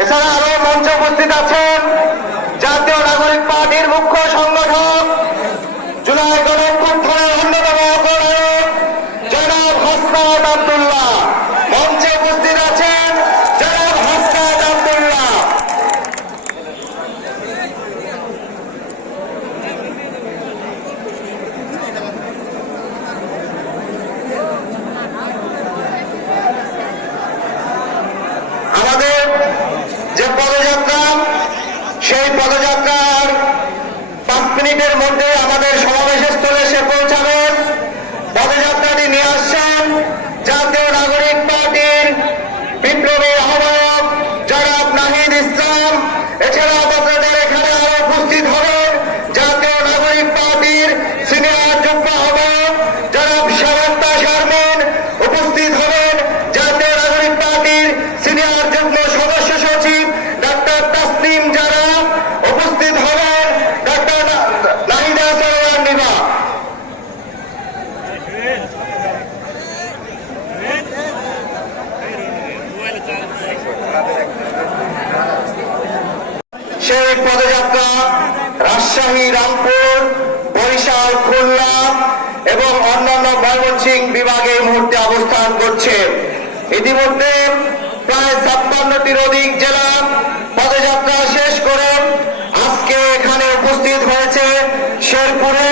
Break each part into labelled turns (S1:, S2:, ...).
S1: এছাড়া আরও মঞ্চ উপস্থিত আছে যে পদযাত্রা সেই পদযাত্রার পাঁচ মিনিটের মধ্যে আমাদের সমাজ রামপুর, বরিশাল, খুলনা এবং অন্যান্য ময়মনসিং বিভাগে এই মুহূর্তে অবস্থান করছে। ইতিমধ্যে প্রায় ছাপ্পান্নটির অধিক জেলা পদযাত্রা শেষ করে আজকে এখানে উপস্থিত হয়েছে শেরপুরে।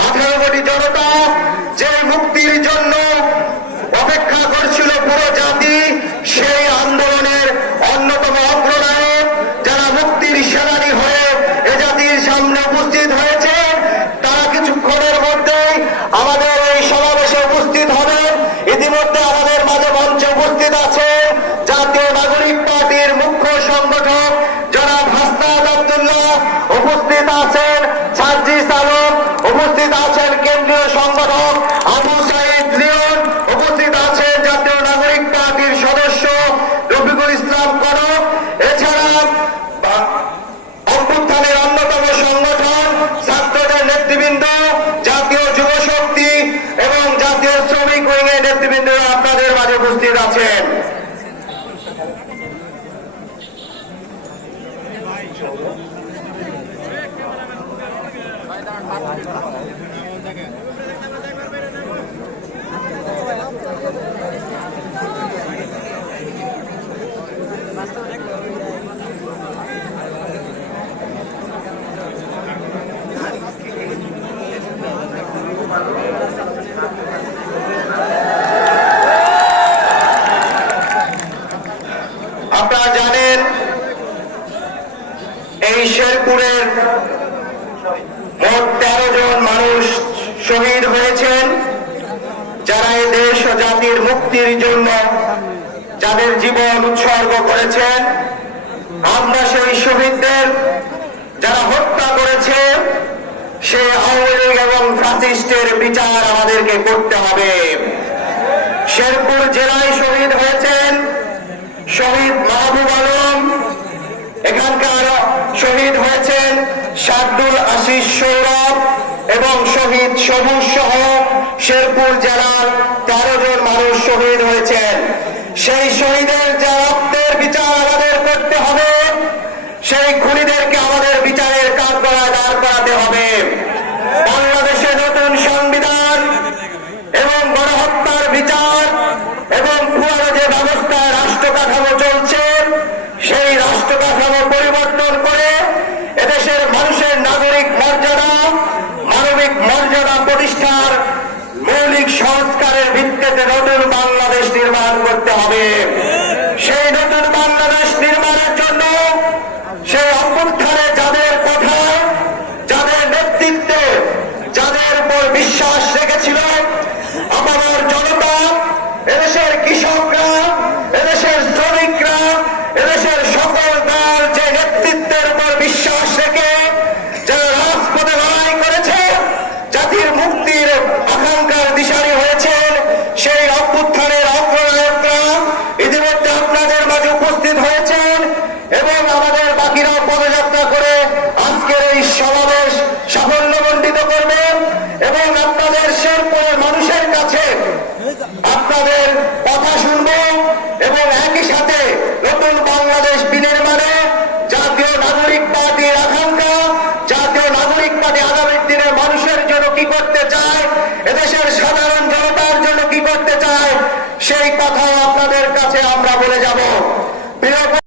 S1: আঠারো কোটি জনতা যে মুক্তির জন্য অপেক্ষা করছিল পুরো জাতি, সেই আন্দোলনের অন্যতম অগ্রনায়ক যারা মুক্তির সেনানী হয়ে এ জাতির সামনে উপস্থিত হয়েছে, তারা কিছুক্ষণের মধ্যেই আমাদের এই সমাবেশে উপস্থিত হবেন। ইতিমধ্যে আমাদের মাঝে মঞ্চে উপস্থিত আছে জাতীয় নাগরিক পার্টির মুখ্য সংগঠক জনাব হাসনাদ আব্দুল্লাহ। উপস্থিত আছেন সার্জিস আলম উপস্থিত আছেন কেন্দ্রীয় সংগঠক আবু সাইদ লিওন উপস্থিত আছেন জাতীয় নাগরিক পার্টির সদস্য রফিকুল ইসলাম কনক এছাড়া বা- অভ্যুত্থানের অন্যতম সংগঠন ছাত্রদের নেতৃবৃন্দ জাতীয় যুব শক্তি এবং জাতীয় শ্রমিক উইং এর নেতৃবৃন্দ আপনাদের মাঝে উপস্থিত আছেন। শেরপুরের মোট তেরো জন মানুষ শহীদ হয়েছেন, যারা এই দেশ ও জাতির মুক্তির জন্য যাদের জীবন উৎসর্গ করেছেন। আমরা সেই শহীদদের যারা হত্যা করেছে সে আওয়ামী লীগ এবং ফ্যাসিস্টের বিচার আমাদেরকে করতে হবে। শেরপুর জেলায় শহীদ হয়েছেন শহীদ মাহবুব আলম, এখানকার শহীদ হয়েছেন শার্দুল আশিস সৌরভ এবং শহীদ সবুজ সহ শেরপুর জেলার তেরো জন মানুষ শহীদ হয়েছেন। সেই শহীদের যা রক্তের বিচার আমাদের করতে হবে, সেই খুনিদেরকে 19 anos প্রিয়